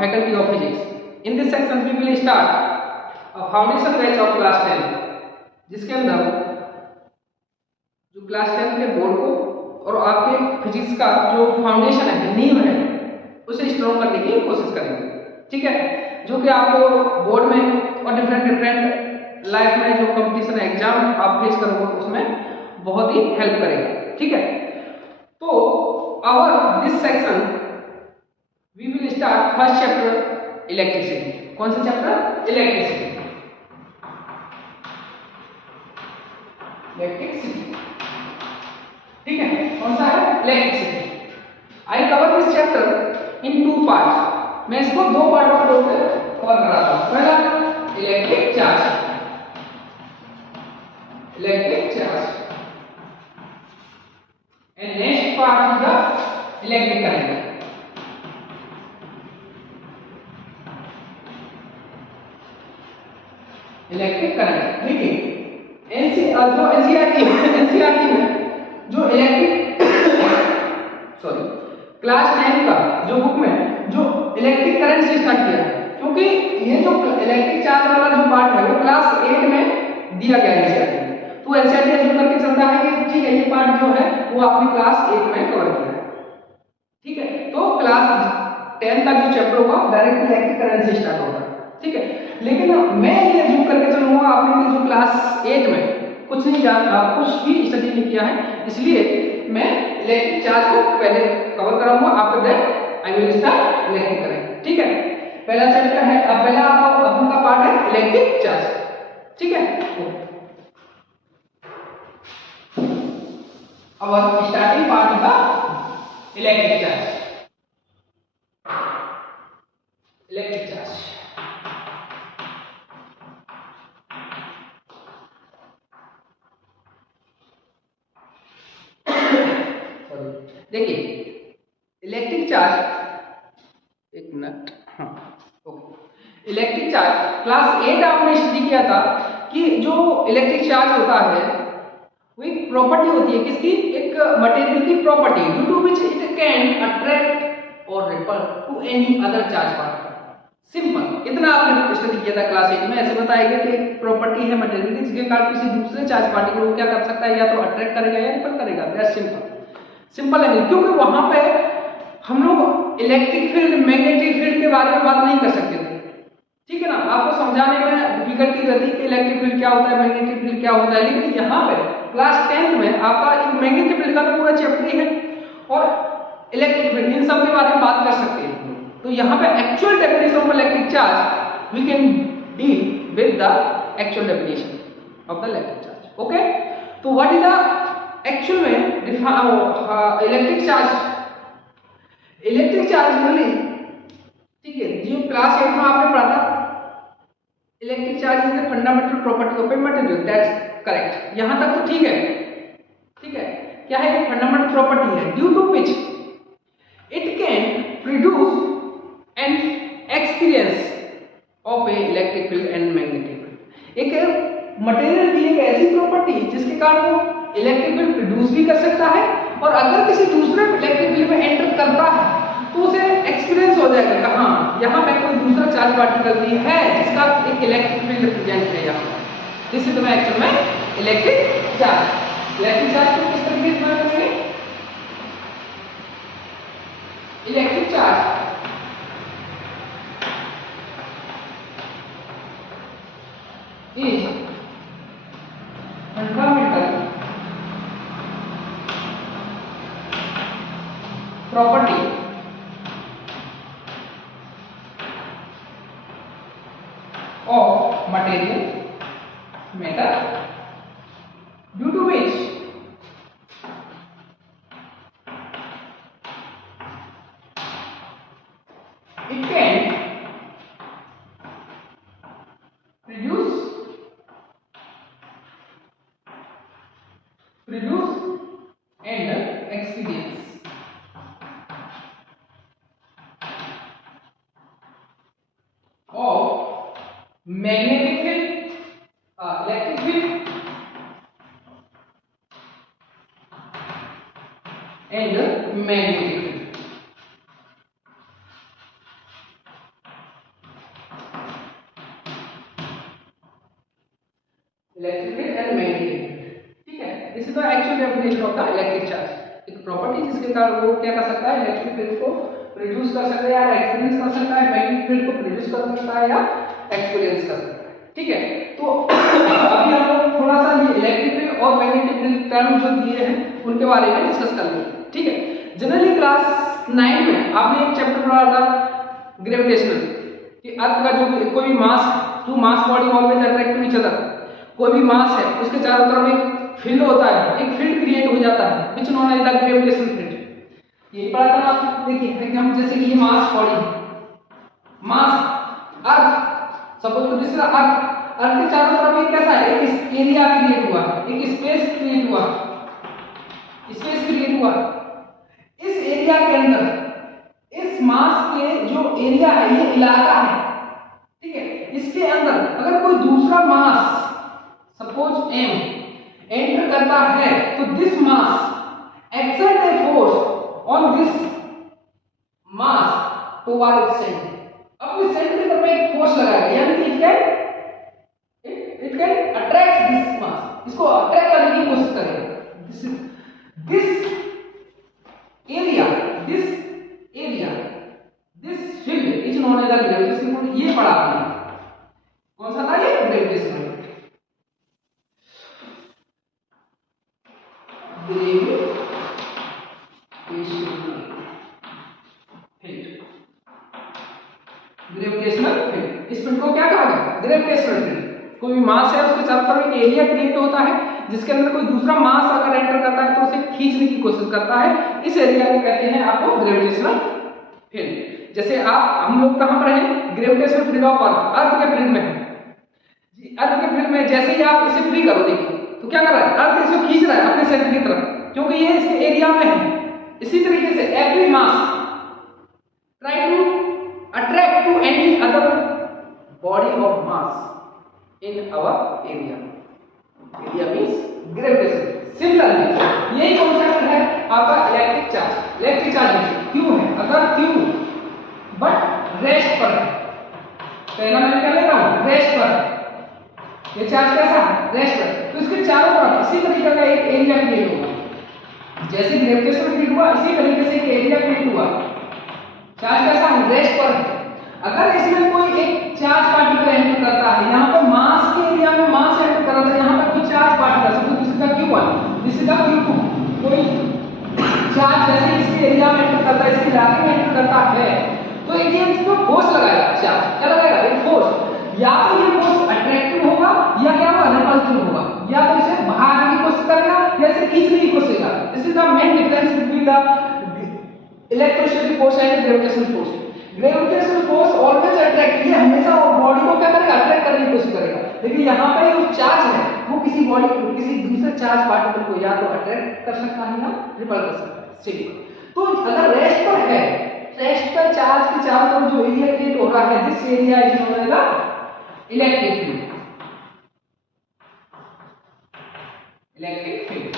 Faculty of Physics. In this section we will start a foundation batch of class 10, जिसके अंदर जो class 10 के board को और आपके फिजिक्स का जो फाउंडेशन है, नींव है, उसे स्ट्रॉन्ग करने की कोशिश करेंगे। ठीक है, जो कि आपको बोर्ड में और डिफरेंट लाइफ में जो कंपटीशन एग्जाम आप फेस करोगे उसमें बहुत ही हेल्प करेगा। ठीक है, तो our this section we will start first chapter electricity. कौन सा चैप्टर? इलेक्ट्रिसिटी। ठीक है, कौन सा है? Electricity. I cover this chapter in 2 part. मैं इसको 2 पार्ट में कवर कराता हूं। पहला electric charge, and next part is the electric current. Electric current. देखिए एनसीईआरटी में जो इलेक्ट्रिक क्लास 10 का जो बुक में जो इलेक्ट्रिक करंट से स्टार्ट किया है, क्योंकि ये जो इलेक्ट्रिक चार्ज वाला जो पार्ट है वो क्लास 8 में दिया गया है एनसीईआरटी में। तो एनसीईआरटी एज्यूम करके चलता है कि ठीक है ये पार्ट जो है वो आपने क्लास 8 में कवर किया है। ठीक है, तो क्लास 10 का जो चैप्टर होगा डायरेक्ट इलेक्ट्रिक करंट से स्टार्ट होगा। ठीक है, लेकिन मैं ये एज्यूम करके चलूंगा आपने जो क्लास 8 में कुछ नहीं जाना, कुछ भी स्टडी नहीं किया है, इसलिए मैं इलेक्ट्रिक चार्ज को पहले कवर कराऊंगा। After that I will start electric current. ठीक है, पहला चैप्टर है, अब पहला आपका पार्ट है इलेक्ट्रिक चार्ज। ठीक है, अब स्टार्टिंग पार्ट का इलेक्ट्रिक चार्ज। इलेक्ट्रिक चार्ज देखिए, इलेक्ट्रिक चार्ज, एक मिनट, हाँ ओके। इलेक्ट्रिक चार्ज क्लास 8 आपने स्टडी किया था कि जो इलेक्ट्रिक चार्ज होता है वो एक प्रॉपर्टी होती है, किसकी? एक मटेरियल की property, due to which it can attract or repel to any other charge particle. Simple, इतना आपने स्टडी किया था क्लास 8 में। ऐसे बताया गया कि एक प्रॉपर्टी है मटेरियल की जिसके कारण किसी दूसरे चार्ज पार्टिकल को क्या कर सकता है, या तो अट्रैक्ट करेगा या रिपल करेगा। दैट्स सिंपल है, क्योंकि वहां पे हम लोग इलेक्ट्रिक फील्ड, मैग्नेटिक फील्ड के बारे में बात नहीं कर सकते थे। ठीक है ना, आपको समझाने में डिफिकल्टी रहती है कि इलेक्ट्रिक फील्ड क्या होता है, मैग्नेटिक फील्ड क्या होता है। लेकिन यहाँ पे क्लास 10 में आपका एक मैग्नेटिक फील्ड का तो पूरा चैप्टर ही है और इलेक्ट्रिक फील्ड, इन सब के बारे में बात कर सकते हैं। तो यहाँ पे actual definition of electric charge we can deal with the actual definition of the electric charge. Okay, तो व्हाट इज द एक्चुअल में electric charge? Electric charge generally, ठीक है, जो क्लास 8 में आपने पढ़ा था, electric charge is the fundamental property of a material. That's correct, यहां तक तो ठीक है। ठीक है, क्या है? ये फंडामेंटल प्रॉपर्टी है due to which it can produce an experience of a electric field and magnetic field. एक मटेरियल की एक ऐसी प्रॉपर्टी जिसके कारण वो इलेक्ट्रिक फील्ड प्रोड्यूस भी कर सकता है, और अगर किसी दूसरे इलेक्ट्रिक फील्ड में एंटर करता है तो उसे एक्सपीरियंस हो जाएगा कि हाँ यहाँ पे कोई दूसरा चार्ज पार्टिकल भी है जिसका एक इलेक्ट्रिक फील्ड प्रेजेंट है यहाँ। दिस इज द एक्चुअल में इलेक्ट्रिक चार्ज। इलेक्ट्रिक चार्ज को किस तरीके से बनाते हैं? Electric charge is fundamental property of material matter due to which it can produce and experience of magnetic field, electric field and magnetic field. Electric field and magnetic field, ठीक है। This is the actual definition of the electric charge. एक property जिसके कारण वो क्या कर सकता है, इलेक्ट्रिक फील्ड को प्रोड्यूस कर सकता है या एक्सपीरियंस कर सकता है, मैग्नेटिक फील्ड को प्रोड्यूस कर सकता है या एक्सपीरियंस कर सकता है, ठीक है। तो अभी हम लोग थोड़ा सा ये इलेक्ट्रिक फील्ड और मैग्नेटिक फील्ड टर्म जो दिए हैं उनके बारे में डिस्कस कर लेंगे, ठीक है। जनरली क्लास 9 में आपने एक चैप्टर पढ़ा था ग्रेविटेशनल, कि अर्थ का जो कोई भी mass, to mass body always attract to each other, कोई भी मास है उसके चारों तरफ एक फील्ड होता है, एक फील्ड क्रिएट हो जाता है which known as the gravitational field. ये पढ़ा था आप, देखिए एग्जांपल जैसे कि ये mass body, mass earth, suppose this is earth, earth के चारों तरफ एक कैसा है, एक एरिया क्रिएट हुआ, एक स्पेस क्रिएट हुआ, स्पेस क्रिएट हुआ। इस एरिया के अंदर इस मास के जो एरिया है, ये इलाका है, ठीक है। इसके अंदर अगर कोई दूसरा मास सपोज m एंटर करता है तो this mass exert a force on this mass toward its centre, अपने सेंटर की तरफ एक फोर्स लगाएगा, यानी कि it can attract this mass, इसको अट्रैक्ट करने की कोशिश करेगा। This area this field is known as the gravitational field. ये पढ़ा आपने, कौन सा था ये, ग्रेविटेशनल ग्रेविटेशनल फील्ड। इस फील्ड को क्या कहा गया, ग्रेविटेशनल फील्ड। कोई भी मास है उसके चारों तरफ एक एरिया क्रिएट होता है जिसके अंदर कोई दूसरा मास अगर एंटर करता है तो उसे खींचने की कोशिश करता है, इस एरिया को कहते हैं आपको ग्रेविटेशनल फील्ड। जैसे आप हम लोग कहां पर हैं, gravitational field of earth, earth के फील्ड में है, अर्थ के फील्ड में जैसे ही आप इसे फ्री करो, देखिए तो क्या कर रहा है, अर्थ इसको खींच रहा है अपने सेंटर की तरफ, क्योंकि ये इसके एरिया में है। इसी तरीके से every mass try to attract to any other body of mass in our area, area means gravitation. Similarly यही कॉन्सेप्ट है आपका इलेक्ट्रिक चार्ज। इलेक्ट्रिक चार्ज क्यों है, अगर क्यों बट रेस्ट पर है, पहला मैं क्या ले रहा हूं, रेस्ट पर, ये चार्ज कैसा है, रेस्ट पर, तो इसके चारों तरफ इसी तरीके का एक एरिया क्रिएट होगा। जैसे ग्रेविटेशनल फील्ड हुआ इसी तरीके से एक एरिया क्रिएट हुआ, चार्ज कैसा है, रेस्ट पर है। अगर इसमें कोई एक चार्ज पार्टिकल एंटर करता है, यहाँ पर मास के एरिया में मास एंटर कर रहा है, यहाँ पर कोई charge particle, suppose this is the Q1, this is the Q2, कोई चार्ज जैसे इसके एरिया में एंटर करता है, इसके इलाके में एंटर करता है, तो ये इसको फोर्स लगाएगा, चार्ज क्या लगाएगा, एक फोर्स। या तो ये फोर्स अट्रैक्टिव होगा या क्या होगा, रिपल्सिव होगा, या तो इसे भागने की कोशिश करेगा या इसे खींचने की कोशिश करेगा। This is the main difference between the electrostatic force and gravitational force. Gravitational force always attract, ये हमेशा बॉडी को क्या करेगा, अट्रैक्ट करने की कोशिश करेगा, लेकिन यहाँ पे जो चार्ज है वो किसी बॉडी को, किसी दूसरे चार्ज पार्टिकल को या तो अट्रैक्ट कर सकता है या रिपल कर सकता है, सिंपल। तो अगर रेस्ट पर है, रेस्ट पर चार्ज के चारों तरफ जो एरिया क्रिएट हो रहा है, this area is known as the electric field, electric field.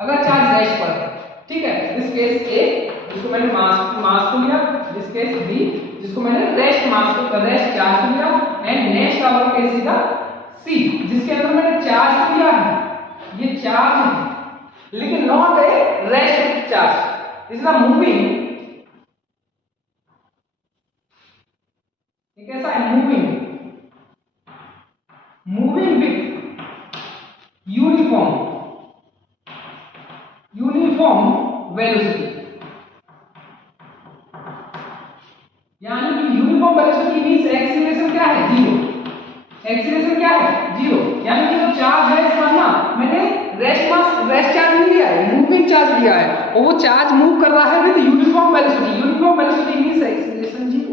अगर चार्ज रेस्ट पर है, ठीक है, दिस केस A जिसको मैंने मास को लिया, दिस केस B जिसको मैंने रेस्ट मास को, रेस्ट चार्ज को लिया, and next our case is the C जिसके अंदर मैंने चार्ज को लिया है, ये चार्ज है लेकिन not a rest charge, is the moving, ये कैसा है, मूविंग विथ यूनिफॉर्म वेलोसिटी, यानी कि यूनिफॉर्म वेलोसिटी मींस एक्सीलरेशन क्या है, जीरो, एक्सीलरेशन क्या है, जीरो, यानी कि जो चार्ज है इसका ना मैंने रेस्ट चार्ज नहीं लिया है, मूविंग चार्ज लिया है, और वो चार्ज मूव कर रहा है with uniform velocity, uniform velocity means acceleration zero,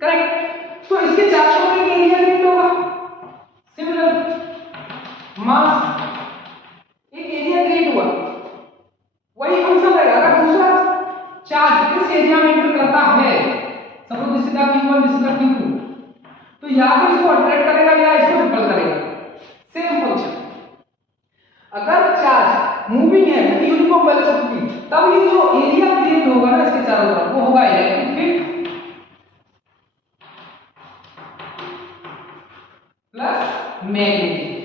correct. तो इसके चार्ज का एरिया नहीं होगा, सिमिलर मास एक एरिया क्रिएट हुआ, वही फंक्शन रहेगा। अगर दूसरा चार्ज इस एरिया में एंटर करता है, suppose this is the Q1, this is the Q2, तो या तो इसको अट्रैक्ट करेगा या इसको रिपल करेगा, सेम फंक्शन। अगर चार्ज मूविंग है विद यूनिफॉर्म वेलोसिटी, तब ये जो एरिया क्रिएट होगा ना इसके चारों तरफ, वो होगा electric field plus magnetic field.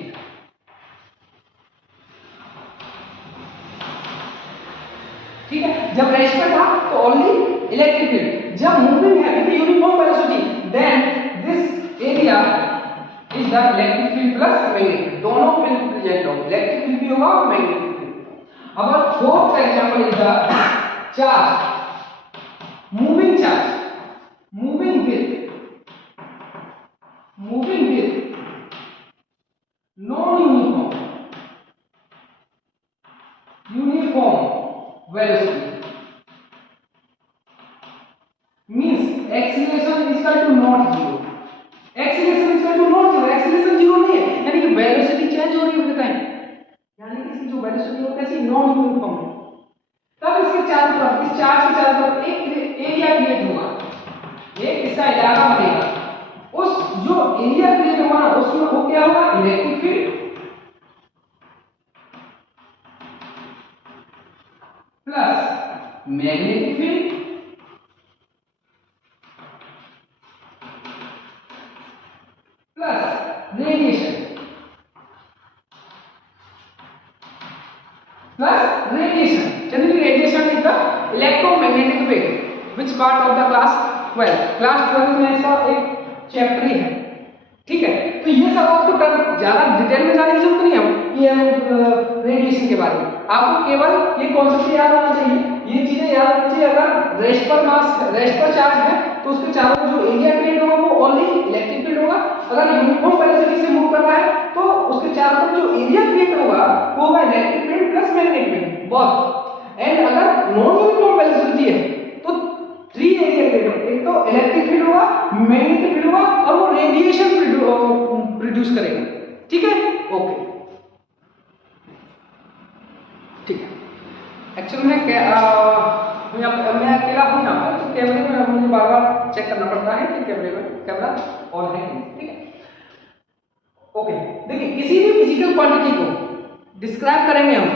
ठीक है, जब रेस्ट पर था तो ओनली इलेक्ट्रिक फील्ड, जब मूविंग है with uniform velocity then this area is the electric field plus magnetic, दोनों फील्ड प्रेजेंट होंगे, इलेक्ट्रिक फील्ड भी होगा और मैग्नेटिक फील्ड। अब fourth example is the charge moving charge moving with non-uniform velocity means acceleration is equal to not zero, acceleration is equal to not zero, acceleration zero नहीं है, यानी कि velocity change हो रही है विद टाइम, यानी कि इसकी जो वेलोसिटी होती है ऐसी नॉन यूनिफॉर्म है। तब इसके चारों तरफ, इस चार्ज के चारों तरफ एक एरिया क्रिएट होगा, एक इसका इलाका बनेगा, उस जो एरिया क्रिएट होगा ना उसमें वो क्या होगा, electric field plus magnetic field plus radiation Generally radiation is the electromagnetic wave which part of the class 12, class 12 में इसका एक चैप्टर ही है। ठीक है, तो ये सब आपको ज्यादा डिटेल में जाने की जरूरत नहीं है ये रेडिएशन के बारे में, आपको केवल ये कॉन्सेप्ट याद होना चाहिए, ये चीजें याद होनी चाहिए। अगर रेस्ट पर चार्ज है तो उसके चारों जो एरिया क्रिएट होगा वो ओनली इलेक्ट्रिक फील्ड होगा, अगर यूनिफॉर्म वेलोसिटी से मूव कर रहा है तो उसके चारों तरफ जो एरिया क्रिएट होगा वो होगा electric field plus magnetic field बहुत। एंड अगर नॉन यूनिफॉर्म वेलोसिटी है तो थ्री एरिया क्रिएट होगा, एक तो इलेक्ट्रिक फील्ड होगा, मैग्नेटिक फील्ड होगा और वो रेडिएशन प्रोड्यूस करेगा। ठीक है, ओके ठीक है। एक्चुअली मैं अकेला हूं यहाँ पर तो कैमरे में मुझे बार बार चेक करना पड़ता है कि कैमरा ऑन है। ठीक है, ओके। देखिए, किसी भी फिजिकल क्वांटिटी को डिस्क्राइब करेंगे, हम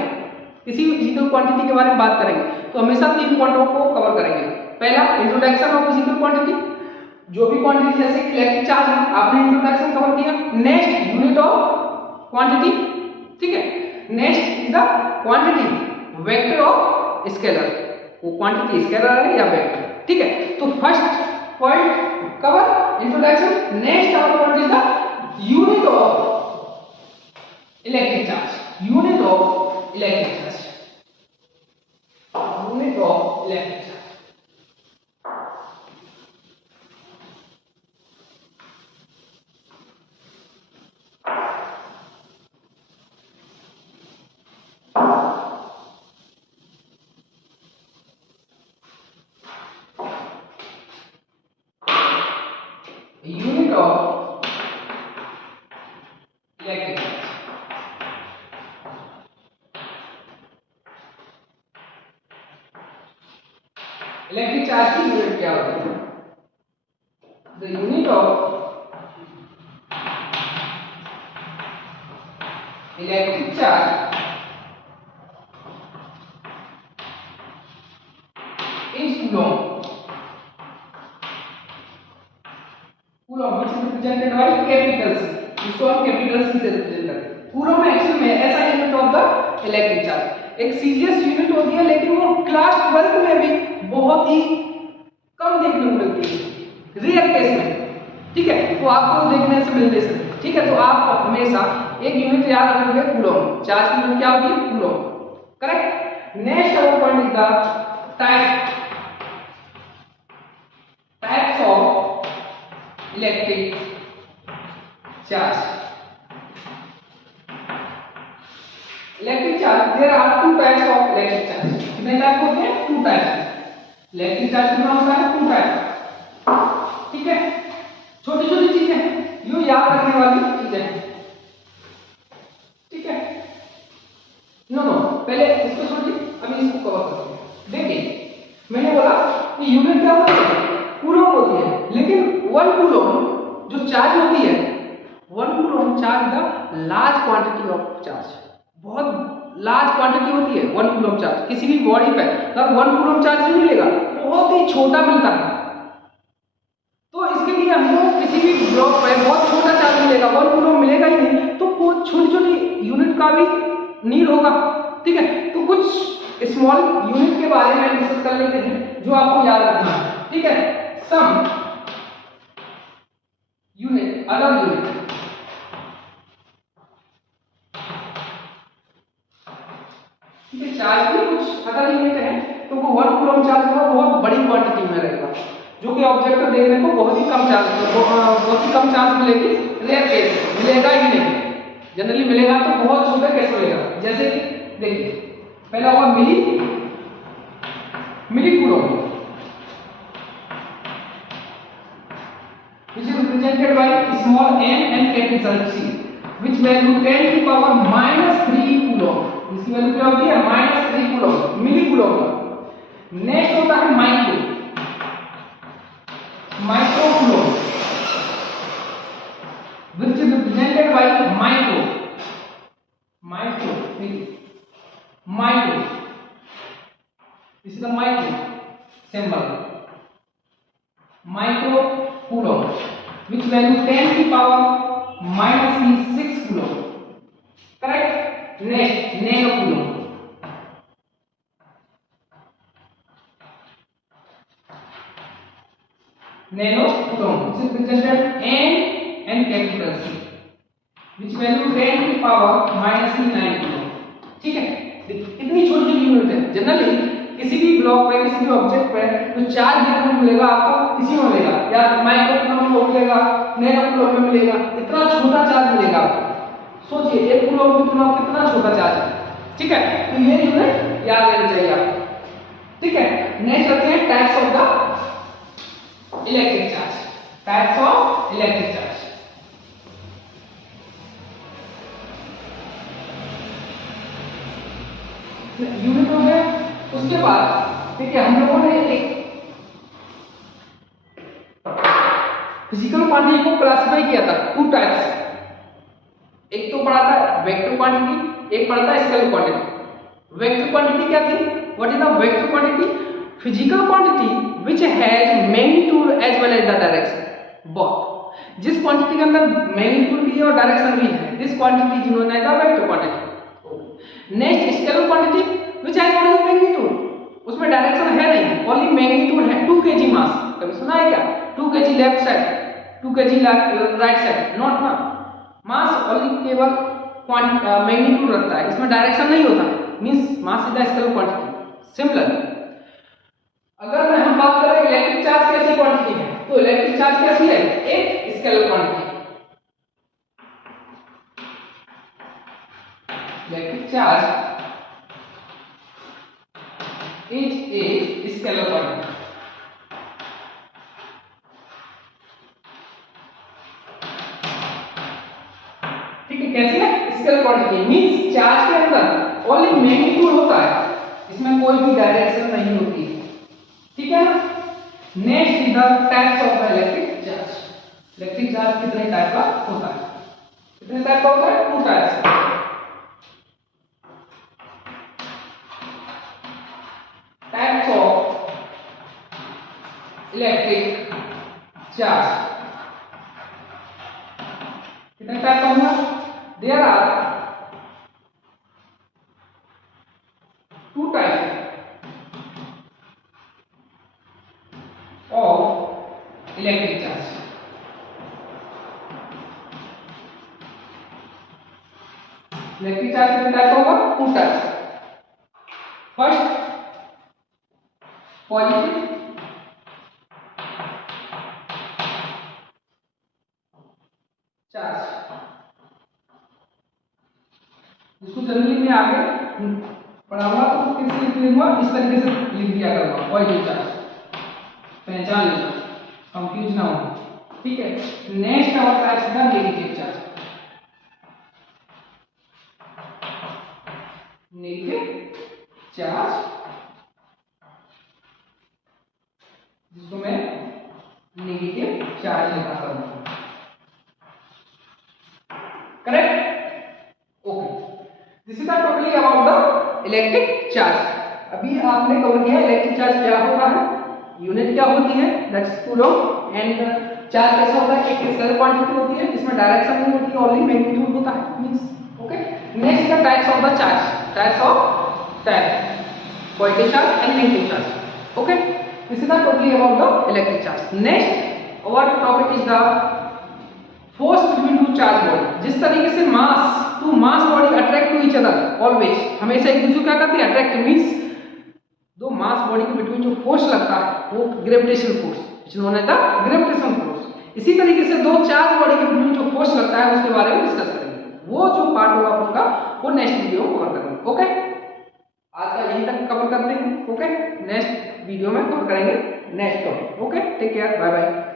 किसी भी फिजिकल क्वांटिटी के बारे में बात करेंगे तो हमेशा तीन पॉइंटों को कवर करेंगे। पहला, इंट्रोडक्शन ऑफ फिजिकल क्वांटिटी, जो भी क्वांटिटी जैसे कि इलेक्ट्रिक चार्ज है आपने इंट्रोडक्शन कवर किया। Next, unit of quantity. ठीक है, next is the quantity vector of scalar, वो क्वांटिटी स्केलर है या वेक्टर। ठीक है, तो first point cover introduction. Next our point is the unit of electric charge, unit of electric charge, unit of electric charge. Unit of electric charge. Electric charge की unit क्या होती है? The unit of electric charge is coulomb. Coulomb which is represented by capital C, इसको हम capital C से represent करते हैं। Coulomb actually में ऐसा unit of the electric charge, एक सीरियस यूनिट होती है लेकिन वो क्लास 12 में भी बहुत ही कम देखने को मिलती है, रेयर केस में। ठीक है, तो आपको देखने से मिलने से। ठीक है, तो आप हमेशा एक यूनिट याद रखोगे कूलॉम, चार्ज की यूनिट क्या होती है? Coulomb. Correct. Next our point is the types of electric charge. Electric charge, there are two types of electric charge. कितने टाइप होते हैं? Two types. इलेक्ट्रिक चार्ज कितना होता है? Two type. ठीक है, छोटी छोटी चीजें यूं याद रखने वाली चीजें हैं। ठीक है, नो पहले इसको छोड़िए, अभी इसको कवर करते हैं। देखिए, मैंने बोला कि यूनिट क्या होती है? कूलॉम होती है, लेकिन 1 कूलॉम जो चार्ज होती है, 1 Coulomb charge the large quantity of charge, बहुत लार्ज क्वांटिटी होती है 1 कूलॉम चार्ज। किसी भी बॉडी पे अगर 1 कूलॉम चार्ज नहीं मिलेगा, बहुत ही छोटा मिलता है। तो इसके लिए हमें हमको किसी भी ब्लॉक पर बहुत छोटा चार्ज मिलेगा, 1 कूलम मिलेगा ही नहीं, तो बहुत छोटी छोटी यूनिट का भी नीड होगा। ठीक है, तो कुछ स्मॉल यूनिट के बारे में डिस्कस कर लेते हैं जो आपको याद रखना है। ठीक है, सम यूनिट, अदर यूनिट, ठीक है, चार्ज की कुछ अदर यूनिट है, तो वो 1 कूलम चार्ज होगा, बहुत बड़ी क्वांटिटी में रहेगा, जो कि ऑब्जेक्ट को देखने को बहुत ही कम चांस मिलेगी, रेयर केस मिलेगा ही नहीं, जनरली मिलेगा तो बहुत छोटा केस मिलेगा। जैसे कि देखिए पहला होगा मिली coulomb, which is represented by small m and capital C, which value 10 to power -3 coulomb, इसकी वैल्यू क्या होती है -3 कूलम, मिली कूलम का। नेक्स्ट होता है micro coulomb, which is represented by micro, this is the micro symbol, micro coulomb, which value 10 to power -6 coulomb, correct? Next, nano coulomb, which is represented N and capital C, which value 10 to power -9 coulomb। ठीक है, इतनी छोटी छोटी unit है। Generally किसी भी block पे, किसी भी ऑब्जेक्ट पे जो चार्ज देखने को मिलेगा आपको इसी में मिलेगा, या माइक्रो कूलम में मिलेगा, नैनो कूलम में मिलेगा, इतना छोटा चार्ज मिलेगा आपको। सोचिए 1 कूलम में कितना छोटा चार्ज है। ठीक है, तो ये यूनिट याद रहनी चाहिए आपको। ठीक है, नेक्स्ट करते हैं types of the electric charge, types of electric charge. Unit हो गया, उसके बाद ठीक है हम लोगों ने एक फिजिकल क्वांटिटी को क्लासिफाई किया था 2 टाइप्स, एक तो पढ़ा था वेक्टर क्वांटिटी, एक पढ़ा था स्केलर क्वांटिटी। वेक्टर क्वांटिटी क्या थी? What is the vector quantity? Physical quantity which has magnitude as well as the direction, both. जिस क्वांटिटी के अंदर मैग्नीट्यूड भी है और डायरेक्शन भी है, this quantity is known as the vector quantity. Next scalar quantity which has only magnitude, उसमें direction है नहीं, ओनली मैग्नीट्यूड है, 2 kg मास। कभी सुना है क्या 2 kg left side, 2 kg right side? Not ना, मास ओनली केवल मैग्नीट्यूड रखता है, इसमें डायरेक्शन नहीं होता, means mass is the scalar quantity. Similar अगर मैं हम बात करें इलेक्ट्रिक चार्ज कैसी क्वांटिटी है, तो इलेक्ट्रिक चार्ज कैसी है? एक scalar quantity. Electric charge is a scalar quantity। ठीक है, कैसे है? स्केलर क्वांटिटी मींस चार्ज के अंदर ओनली मैग्नीट्यूड होता है, इसमें कोई भी डायरेक्शन नहीं होती है। ठीक है ना? Next is the types of the electric charge. Electric charge कितने टाइप का होता है? कितने टाइप का होता है? 2 types. Types of electric charge कितने टाइप का होगा? There are 2 types of electric charge. Electric charge कितने टाइप का होगा? 2 टाइप्स। फर्स्ट पॉजिटिव चार्ज, जिसको जनरली मैं आगे पढ़ाऊंगा तो किस लिख लूंगा, इस तरीके से लिख दिया करूंगा, पॉजिटिव चार्ज, पहचान लेना, कंफ्यूज ना हो। ठीक है, नेक्स्ट आवर टाइप्स का नेगेटिव चार्ज। नेगेटिव चार्ज जिसको मैं नेगेटिव चार्ज लिखा हूं, correct? Okay, this is totally about the electric charge. अभी आपने कवर किया इलेक्ट्रिक चार्ज क्या होता है, यूनिट क्या होती है, दैट्स कूलम, एंड चार्ज कैसा होता है, एक स्केलर क्वांटिटी होती है जिसमें डायरेक्शन नहीं होती, ओनली मैग्नीट्यूड होता है means. Okay, next the types of the charge, types of type positive charge and negative charge. Okay, this is the totally about the electric charge. Next our topic is the force between two charge body. जिस तरीके से mass to mass body attract to each other always, हमेशा एक दूसरे को क्या करती है, अट्रैक्ट मींस दो मास बॉडी के बिटवीन जो फोर्स लगता है वो gravitational force which known as the gravitational force. इसी तरीके से दो चार्ज बॉडी के बिटवीन जो फोर्स लगता है उसके बारे में डिस्कस करेंगे। वो जो पार्ट होगा उनका वो नेक्स्ट वीडियो में कवर करेंगे। ओके, आज का यहीं तक कवर करते हैं। ओके, नेक्स्ट वीडियो में कवर करेंगे next topic. Okay, take care, bye bye.